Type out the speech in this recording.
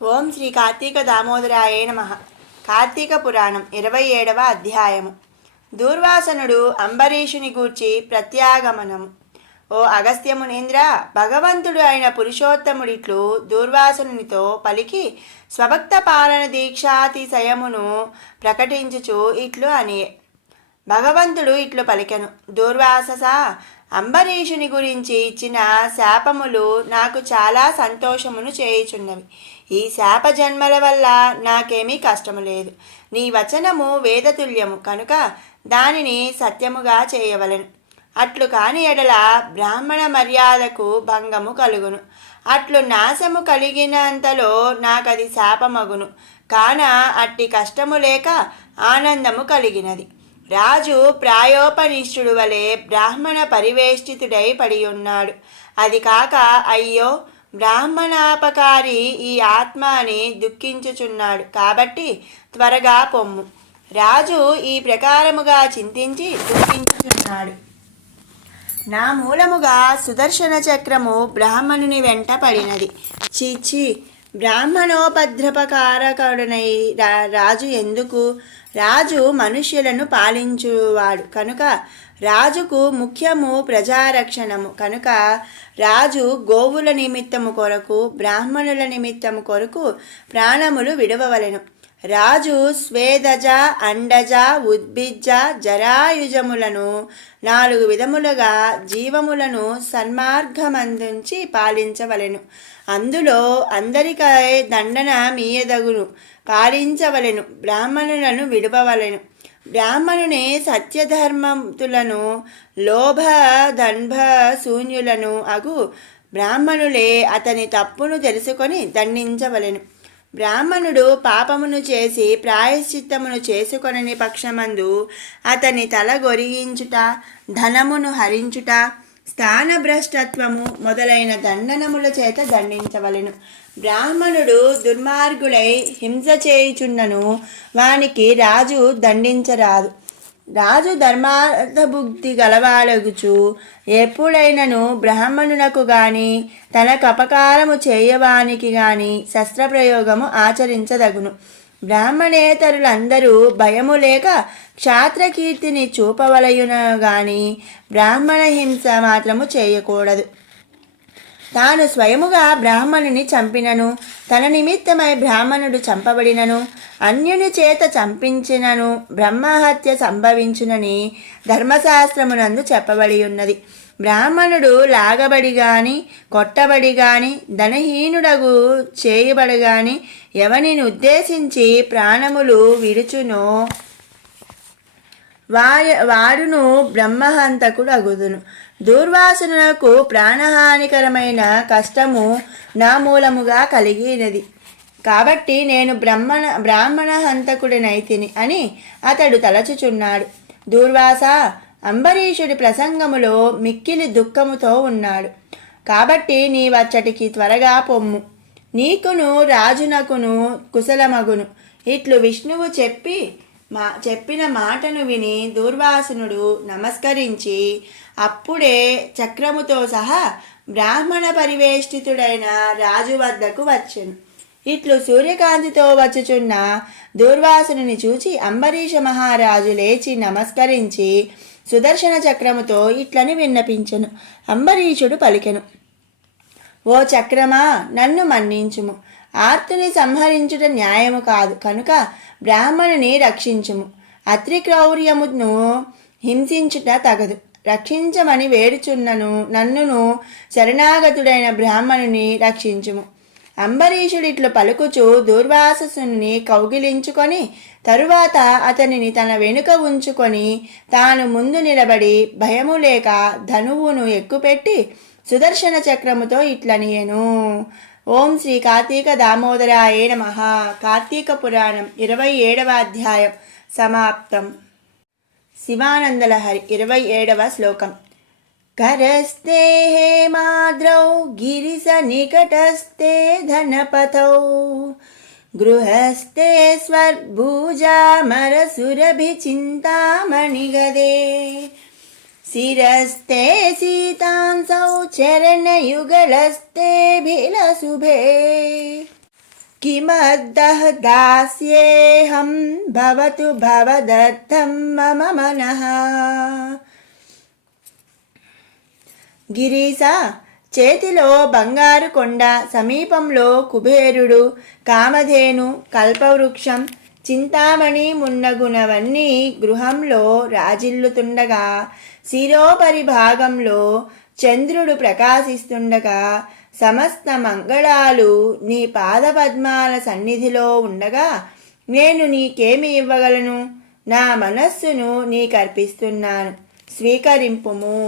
ఓం శ్రీ కార్తీక దామోదరాయ నమః. కార్తీక పురాణం 27వ అధ్యాయము. దూర్వాసనుడు అంబరీషుని గూర్చి ప్రత్యాగమనము. ఓ అగస్త్య మునీంద్ర, భగవంతుడు అయిన పురుషోత్తముడిట్లు దూర్వాసనునితో పలికి స్వభక్త పాలన దీక్షాతిశయమును ప్రకటించుచు ఇట్లు అని భగవంతుడు ఇట్లు పలికెను. దూర్వాసస, అంబరీషుని గురించి ఇచ్చిన శాపములు నాకు చాలా సంతోషమును చేయుచున్నవి. ఈ శాప జన్మల వల్ల నాకేమీ కష్టము లేదు. నీ వచనము వేదతుల్యము కనుక దానిని సత్యముగా చేయవలెను. అట్లు కాని ఎడల బ్రాహ్మణ మర్యాదకు భంగము కలుగును. అట్లు నాశము కలిగినంతలో నాకది శాపమగును. కాన అట్టి కష్టము లేక ఆనందము కలిగినది. రాజు ప్రాయోపనిష్ఠుడు వలె బ్రాహ్మణ పరివేష్టితుడై పడి ఉన్నాడు. అది కాక అయ్యో బ్రాహ్మణాపకారి ఈ ఆత్మ అని దుఃఖించుచున్నాడు. కాబట్టి త్వరగా పొమ్ము. రాజు ఈ ప్రకారముగా చింతించి దుఃఖించుచున్నాడు. నా మూలముగా సుదర్శన చక్రము బ్రాహ్మణుని వెంట పడినది. చీచి, బ్రాహ్మణోపద్రపకారకుడనై రాజు ఎందుకు? రాజు మనుష్యులను పాలించువాడు కనుక రాజుకు ముఖ్యము ప్రజారక్షణము కనుక రాజు గోవుల నిమిత్తము కొరకు బ్రాహ్మణుల నిమిత్తము కొరకు ప్రాణములు విడవవలెను. రాజు స్వేదజ, అండజ, ఉద్భిజ్జ, జరాయుజములను 4 విధములుగా జీవములను సన్మార్గమందుంచి పాలించవలెను. అందులో అందరికై దండన మీయదగును. పాలించవలెను. బ్రాహ్మణులను విడవవలెను. బ్రాహ్మణుని సత్యధర్మతులను లోభ దంభ శూన్యులను అగు బ్రాహ్మణులే అతని తప్పును తెలుసుకొని దండించవలెను. బ్రాహ్మణుడు పాపమును చేసి ప్రాయశ్చిత్తమును చేసుకొనని పక్షమందు అతని తల గొరిగించుట, ధనమును హరించుట, స్థానభ్రష్టత్వము మొదలైన దండనముల చేత దండించవలెను. బ్రాహ్మణుడు దుర్మార్గుడై హింస చేయుచున్నను వానికి రాజు దండించరాదు. రాజు ధర్మార్థబుద్ధి గలవాడగుచు ఎప్పుడైనను బ్రాహ్మణునకు గాని తనకు అపకారము చేయవానికి గాని శస్త్రప్రయోగము ఆచరించదగును. బ్రాహ్మణేతరులందరూ భయము లేక క్షాత్రకీర్తిని చూపవలయును గాని బ్రాహ్మణ హింస మాత్రము చేయకూడదు. తాను స్వయముగా బ్రాహ్మణుని చంపినను, తన నిమిత్తమై బ్రాహ్మణుడు చంపబడినను, అన్యుని చేత చంపించినను బ్రహ్మహత్య సంభవించునని ధర్మశాస్త్రమునందు చెప్పబడి ఉన్నది. బ్రాహ్మణుడు లాగబడి గాని కొట్టబడి గాని ధనహీనుడగు చేయబడి గాని ఎవనిని ఉద్దేశించి ప్రాణములు విడుచునో వాడును బ్రహ్మహంతకుడు అగుదును. దూర్వాసనులకు ప్రాణహానికరమైన కష్టము నా మూలముగా కలిగినది కాబట్టి నేను బ్రాహ్మణ హంతకుడినైతిని అని అతడు తలచుచున్నాడు. దూర్వాస, అంబరీషుడి ప్రసంగములో మిక్కిలి దుఃఖముతో ఉన్నాడు. కాబట్టి నీవచ్చటికి త్వరగా పొమ్ము. నీకును రాజునకును కుశలమగును. ఇట్లు విష్ణువు చెప్పిన మాటను విని దూర్వాసనుడు నమస్కరించి అప్పుడే చక్రముతో సహా బ్రాహ్మణ పరివేష్టితుడైన రాజు వద్దకు వచ్చెను. ఇట్లు సూర్యకాంతితో వచ్చుచున్న దూర్వాసుని చూచి అంబరీష మహారాజు లేచి నమస్కరించి సుదర్శన చక్రముతో ఇట్లని విన్నపించెను. అంబరీషుడు పలికెను. ఓ చక్రమా, నన్ను మన్నించుము. ఆర్తుని సంహరించుట న్యాయము కాదు కనుక బ్రాహ్మణుని రక్షించుము. అత్రిక్రౌర్యమును హింసించుట తగదు. రక్షించమని వేడుచున్నను నన్నును శరణాగతుడైన బ్రాహ్మణుని రక్షించుము. అంబరీషుడిట్లు పలుకుచు దూర్వాసుని కౌగిలించుకొని తరువాత అతనిని తన వెనుక ఉంచుకొని తాను ముందు నిలబడి భయము లేక ధనువును ఎక్కుపెట్టి సుదర్శన చక్రముతో ఇట్లనియెను. ఓం శ్రీ కార్తీక దామోదరాయ నమః. కార్తీక పురాణం 27వ అధ్యాయం సమాప్తం. శివానందలహరి 27వ శ్లోకం. కరస్తే హేమాద్రౌ గిరిశ నికటస్థే ధనపథౌ గృహస్థే స్వర్భుజామరసురభి చింతామణిగదే శిరస్తే సీతాంసౌ చరణయుగళస్తే భిలశుభే కిమద్దః దాస్యేహం భవతు భవదర్థం మమ మనః. గిరీశ, చేతిలో బంగారు కొండ, సమీపంలో కుబేరుడు, కామధేను, కల్పవృక్షం, చింతామణి మున్నగునవన్నీ గృహంలో రాజిల్లుతుండగా, శిరోపరి భాగంలో చంద్రుడు ప్రకాశిస్తుండగా, సమస్త మంగళాలు నీ పాదపద్మాల సన్నిధిలో ఉండగా నేను నీకేమి ఇవ్వగలను? నా మనస్సును నీకర్పిస్తున్నాను, స్వీకరింపుము.